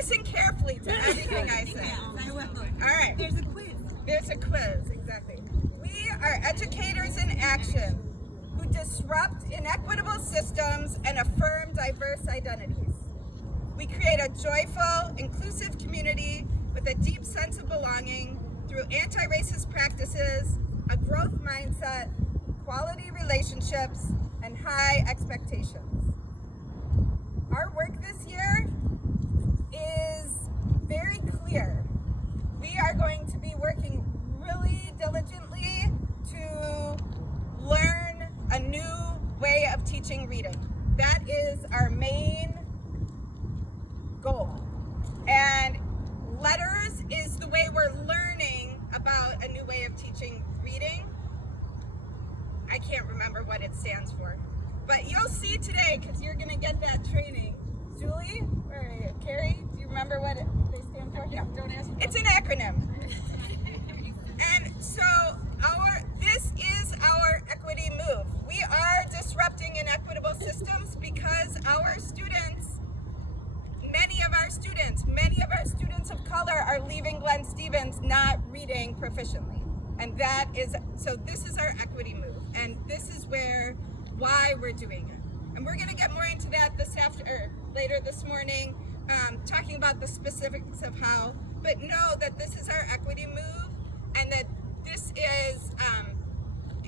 listen carefully to everything I say. I will. All right. There's a quiz. There's a quiz, exactly. We are educators in action who disrupt inequitable systems and affirm diverse identities. We create a joyful, inclusive community with a deep sense of belonging through anti-racist practices, a growth mindset, quality relationships, and high expectations. Our work this year is very clear. We are going to be working really diligently to learn a new way of teaching reading. That is our main goal. And letters is the way we're learning about a new way of teaching reading. I can't remember what it stands for, but you'll see today because you're going to get that training. Julie or Carrie, do you remember what they stand for? Yeah, don't ask me. It's an acronym. And so this is our equity move. We are disrupting inequitable systems because our students, many of our students of color are leaving Glenn Stevens not reading proficiently. And this is our equity move. And this is why we're doing it. And we're gonna get more into that later this morning, talking about the specifics of how, but know that this is our equity move and that this is,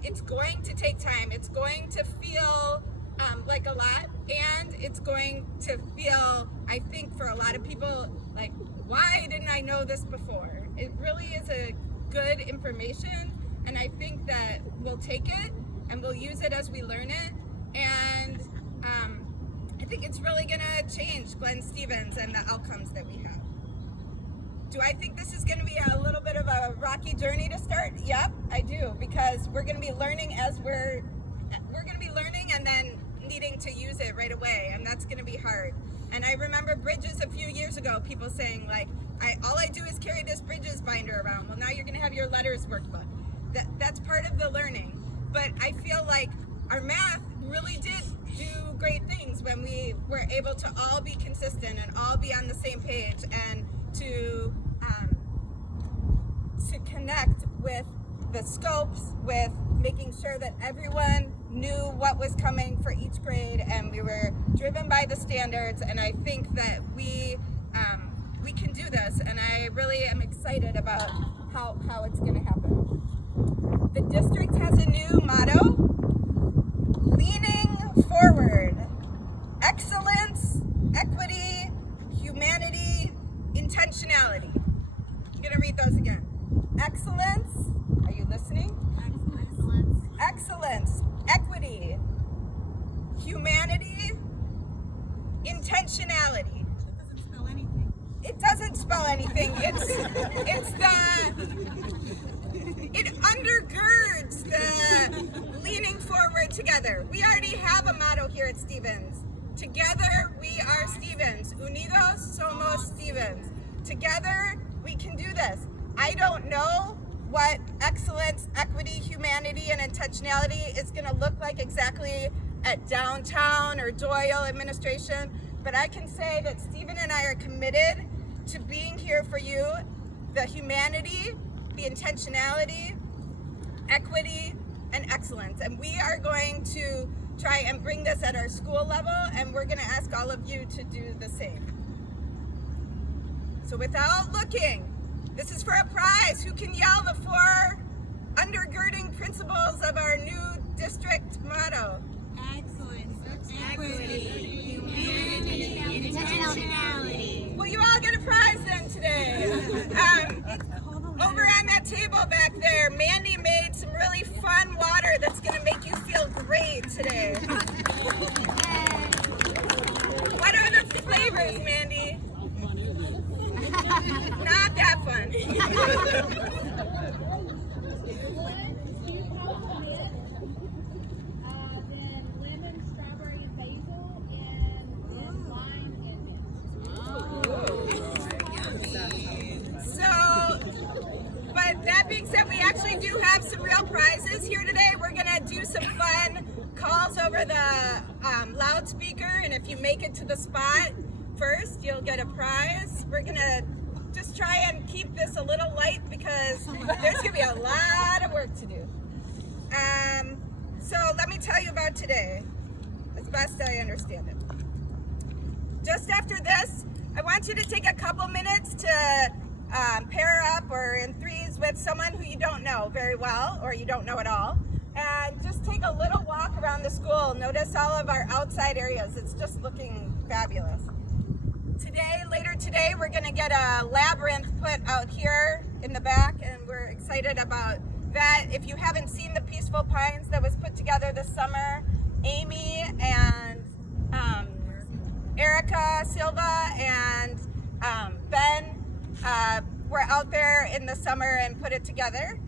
it's going to take time. It's going to feel like a lot, and it's going to feel, I think for a lot of people, like, why didn't I know this before? It really is a good information, and I think that we'll take it and we'll use it as we learn it, and I think it's really gonna change Glenn Stevens and the outcomes that we have. Do I think this is gonna be a little bit of a rocky journey to start? Yep, I do, because we're gonna be learning as we're gonna be learning and then needing to use it right away, and that's gonna be hard. And I remember Bridges a few years ago, people saying like, all I do is carry this Bridges binder around. Well, now you're gonna have your letters workbook. That's part of the learning. But I feel like our math really did do great things when we were able to all be consistent and all be on the same page, and to connect with the scopes, with making sure that everyone knew what was coming for each grade, and we were driven by the standards. And I think that we can do this, and I really am excited about how it's going to happen. The district has a new motto: leaning forward, excellence, equity, humanity, intentionality. I'm going to read those again. Excellence, are you listening? Excellence, equity, humanity, intentionality. It doesn't spell anything. It undergirds the leaning forward together. We already have a motto here at Stevens. Together we are Stevens. Unidos somos Stevens. Together we can do this. I don't know what excellence, equity, humanity, and intentionality is going to look like exactly at downtown or Doyle administration, but I can say that Stephen and I are committed to being here for you. The humanity, the intentionality, equity, and excellence. And we are going to try and bring this at our school level, and we're going to ask all of you to do the same. So without looking, this is for a prize. Who can yell the 4 undergirding principles of our new district motto? Excellence, equity, humanity, intentionality. Well, you all get a prize then today. Over on that table back there, Mandy made some really fun water that's going to make you feel great today. What are the flavors, Mandy? Not that fun. Then lemon, strawberry, basil, and lime and mint. So, but that being said, we actually do have some real prizes here today. We're gonna do some fun calls over the loudspeaker, and if you make it to the spot first, you'll get a prize. We're gonna just try and keep this a little light because there's gonna be a lot of work to do. So let me tell you about today, as best I understand it. Just after this, I want you to take a couple minutes to pair up or in threes with someone who you don't know very well or you don't know at all. And just take a little walk around the school. Notice all of our outside areas. It's just looking fabulous. Later today, we're gonna get a labyrinth put out here in the back, and we're excited about that. If you haven't seen the Peaceful Pines that was put together this summer, Amy and Erica Silva and Ben were out there in the summer and put it together.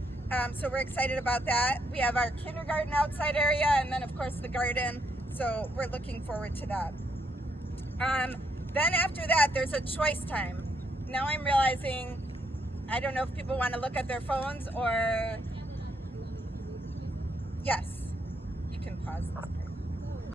So we're excited about that. We have our kindergarten outside area and then of course the garden. So we're looking forward to that. Then after that, there's a choice time. Now I'm realizing, I don't know if people want to look at their phones or, yes, you can pause this part.